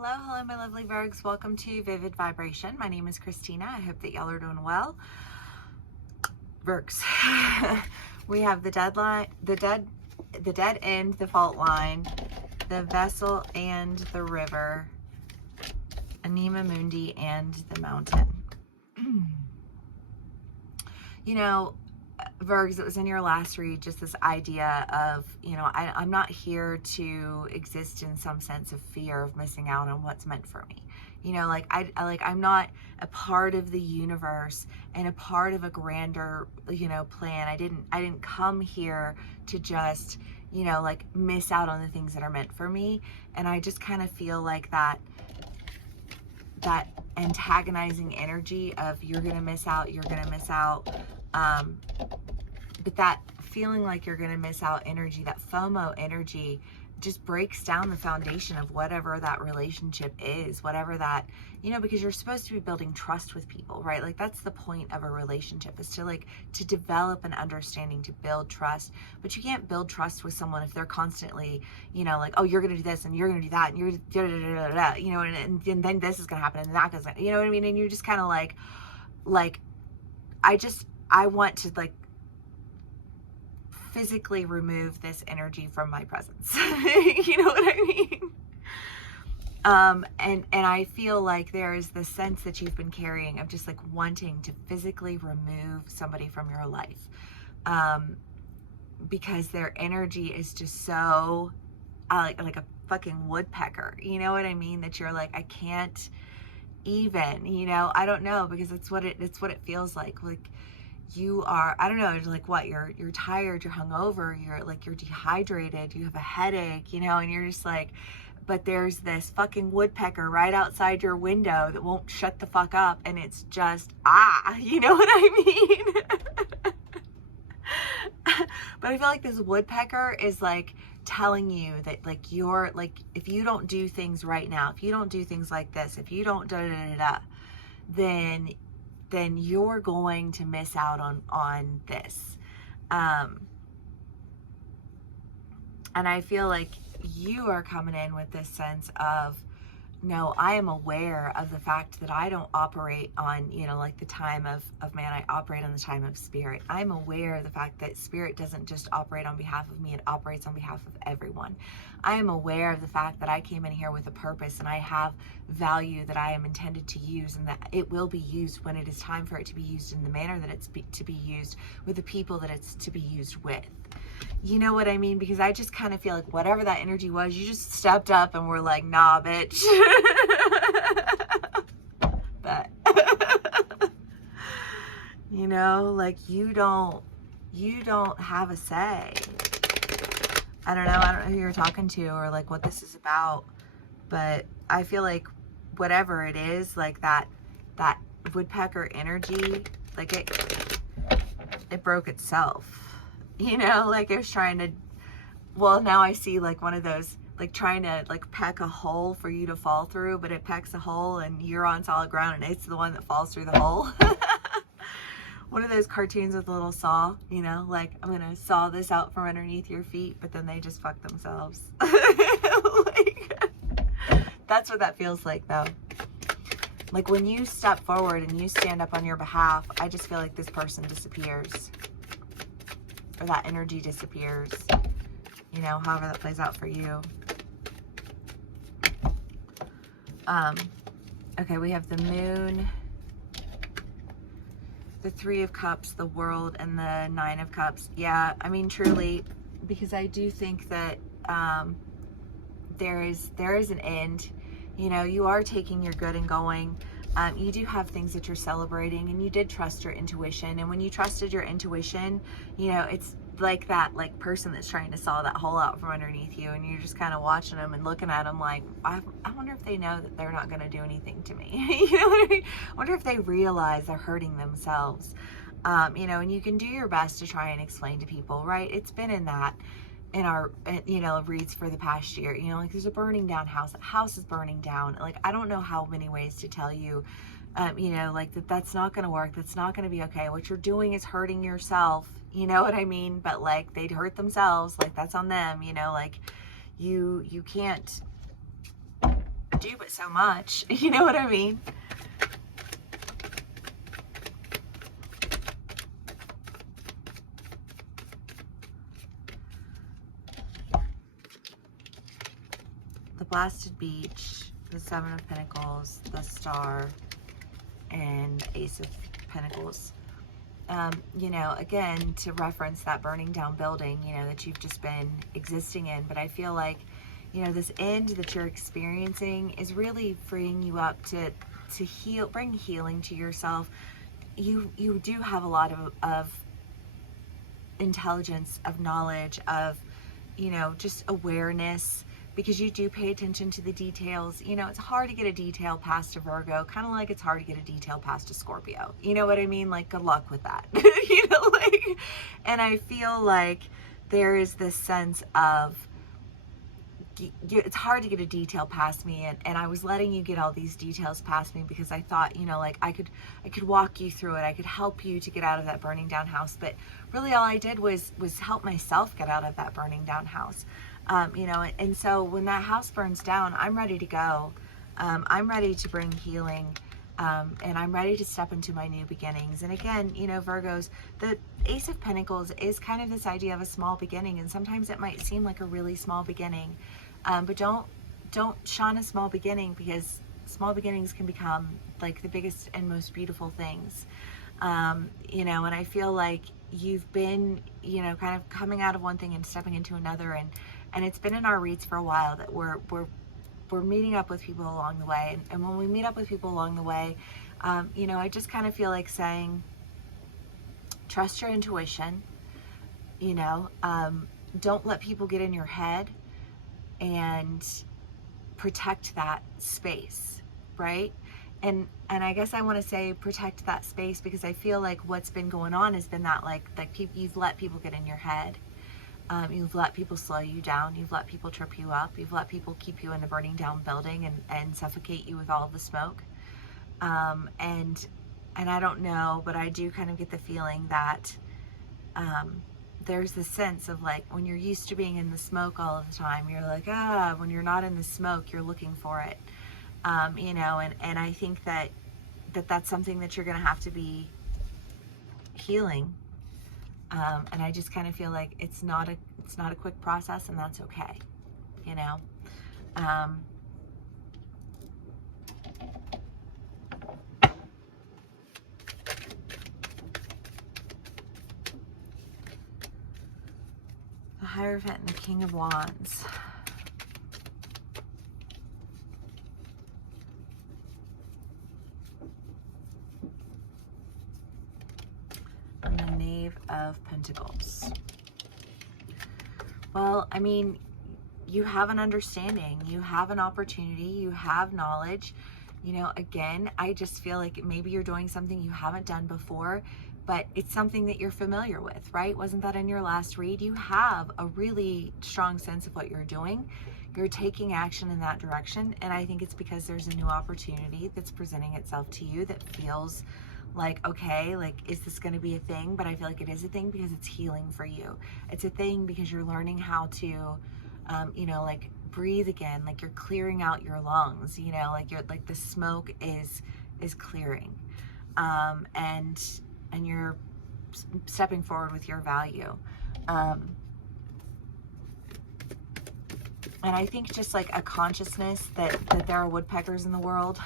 Hello, my lovely Virgs. Welcome to Vivid Vibration. My name is Christina. I hope that y'all are doing well. Virgs, we have the dead end, the fault line, the vessel and the river, Anima Mundi and the mountain. You know, Virgs, it was in your last read, just this idea of, I'm not here to exist in some sense of fear of missing out on what's meant for me. I'm not a part of the universe and a part of a grander, plan. I didn't come here to just, miss out on the things that are meant for me. And I just kind of feel like that antagonizing energy of you're going to miss out, but that feeling like you're going to miss out energy, that FOMO energy, just breaks down the foundation of whatever that relationship is, whatever that, because you're supposed to be building trust with people, right? Like that's the point of a relationship, is to develop an understanding, to build trust. But you can't build trust with someone if they're constantly, oh, you're going to do this and you're going to do that and you're and then this is going to happen and that doesn't, you know what I mean? And you're just kind of like, I want to physically remove this energy from my presence. You know what I mean? And I feel like there is this sense that you've been carrying of just wanting to physically remove somebody from your life, because their energy is just so like a fucking woodpecker. You know what I mean? That you're like, I can't even, I don't know, because it's what it feels like. You are, I don't know, you're tired, you're hungover, you're dehydrated, you have a headache, and you're just like, but there's this fucking woodpecker right outside your window that won't shut the fuck up, and it's just, you know what I mean? But I feel like this woodpecker is telling you that you're if you don't do things right now, if you don't do things like this, if you don't then you're going to miss out on this. And I feel like you are coming in with this sense of, no, I am aware of the fact that I don't operate on, the time of man, I operate on the time of spirit. I'm aware of the fact that spirit doesn't just operate on behalf of me, it operates on behalf of everyone. I am aware of the fact that I came in here with a purpose and I have value that I am intended to use, and that it will be used when it is time for it to be used in the manner that it's to be used, with the people that it's to be used with. You know what I mean? Because I just kind of feel like whatever that energy was, you just stepped up and were like, nah, bitch. But, you don't have a say. I don't know who you're talking to or what this is about, but I feel like whatever it is, that woodpecker energy, it broke itself. It was trying to, well, now I see one of those, trying to peck a hole for you to fall through, but it pecks a hole and you're on solid ground and it's the one that falls through the hole. One of those cartoons with a little saw, I'm gonna saw this out from underneath your feet, but then they just fuck themselves. That's what that feels like though. When you step forward and you stand up on your behalf, I just feel like this person disappears. Or that energy disappears, however that plays out for you. Okay, we have the moon, the 3 of Cups, the World, and the 9 of Cups. Yeah, I mean, truly, because I do think that there is an end. You are taking your good and going. You do have things that you're celebrating, and you did trust your intuition. And when you trusted your intuition, it's like that person that's trying to saw that hole out from underneath you, and you're just kind of watching them and looking at them like, I wonder if they know that they're not going to do anything to me. You know what I mean? I wonder if they realize they're hurting themselves. And you can do your best to try and explain to people, right? It's been in our reads for the past year, there's a burning down house. The house is burning down. I don't know how many ways to tell you, that's not going to work. That's not going to be okay. What you're doing is hurting yourself. You know what I mean? But they'd hurt themselves. That's on them. You can't, do but so much. You know what I mean? The Blasted Beach, the Seven of Pentacles, the Star, and Ace of Pentacles. You know, again, to reference that burning down building, you know, that you've just been existing in. But I feel like, you know, this end that you're experiencing is really freeing you up to heal, bring healing to yourself. You do have a lot of intelligence, of knowledge, of, you know, just awareness, because you do pay attention to the details. You know, it's hard to get a detail past a Virgo, kind of like it's hard to get a detail past a Scorpio. You know what I mean? Like, good luck with that. You know, like, and I feel like there is this sense of, it's hard to get a detail past me, and I was letting you get all these details past me because I thought, you know, like I could walk you through it. I could help you to get out of that burning down house. But really all I did was help myself get out of that burning down house. You know, and so when that house burns down, I'm ready to go. I'm ready to bring healing, and I'm ready to step into my new beginnings. And again, you know, Virgos, the Ace of Pentacles is kind of this idea of a small beginning, and sometimes it might seem like a really small beginning, but don't shun a small beginning, because small beginnings can become like the biggest and most beautiful things. You know, and I feel like you've been, you know, kind of coming out of one thing and stepping into another, and it's been in our reads for a while that we're meeting up with people along the way. And when we meet up with people along the way, you know, I just kind of feel like saying, trust your intuition, you know, don't let people get in your head, and protect that space, right? And I guess I want to say protect that space, because I feel like what's been going on has been that like you've let people get in your head. You've let people slow you down. You've let people trip you up. You've let people keep you in the burning down building and suffocate you with all of the smoke. And I don't know, but I do kind of get the feeling that there's this sense of like, when you're used to being in the smoke all of the time, you're like, when you're not in the smoke, you're looking for it. You know, and I think that's something that you're going to have to be healing. And I just kind of feel like it's not a quick process, and that's okay, you know. The Hierophant and the King of Wands. And the Knave of Pentacles. Well, I mean, you have an understanding, you have an opportunity, you have knowledge. You know, again, I just feel like maybe you're doing something you haven't done before, but it's something that you're familiar with, right? Wasn't that in your last read? You have a really strong sense of what you're doing. You're taking action in that direction, and I think it's because there's a new opportunity that's presenting itself to you that feels like, okay, like, is this going to be a thing? But I feel like it is a thing because it's healing for you. It's a thing because you're learning how to, you know, like, breathe again, like you're clearing out your lungs, you know, like you're like the smoke is clearing, and you're stepping forward with your value. And I think just like a consciousness that there are woodpeckers in the world.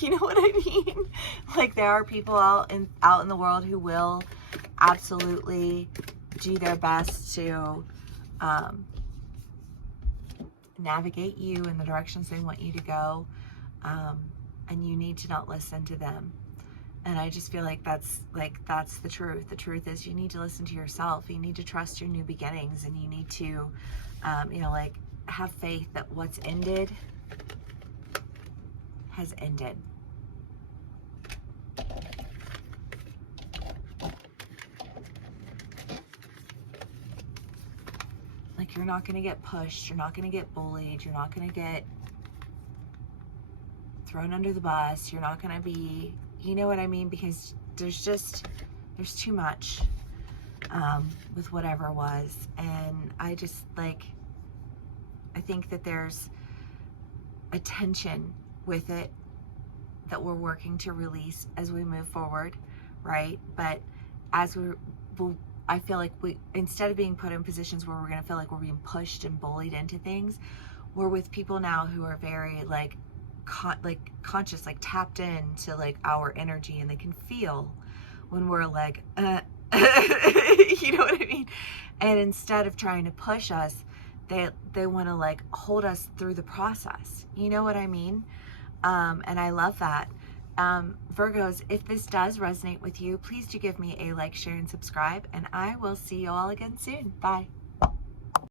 You know what I mean? Like, there are people out in the world who will absolutely do their best to navigate you in the directions they want you to go, and you need to not listen to them. And I just feel like that's the truth. The truth is, you need to listen to yourself. You need to trust your new beginnings, and you need to, you know, like, have faith that what's ended has ended. Like, you're not going to get pushed. You're not going to get bullied. You're not going to get thrown under the bus. You're not going to be, you know what I mean? Because there's too much with whatever was. And I just, like, I think that there's a tension with it that we're working to release as we move forward, right? But as I feel like we, instead of being put in positions where we're going to feel like we're being pushed and bullied into things, we're with people now who are very like conscious, like tapped into like our energy, and they can feel when we're like you know what I mean? And instead of trying to push us, they want to like hold us through the process, you know what I mean? And I love that. Virgos, if this does resonate with you, please do give me a like, share, and subscribe, and I will see you all again soon. Bye.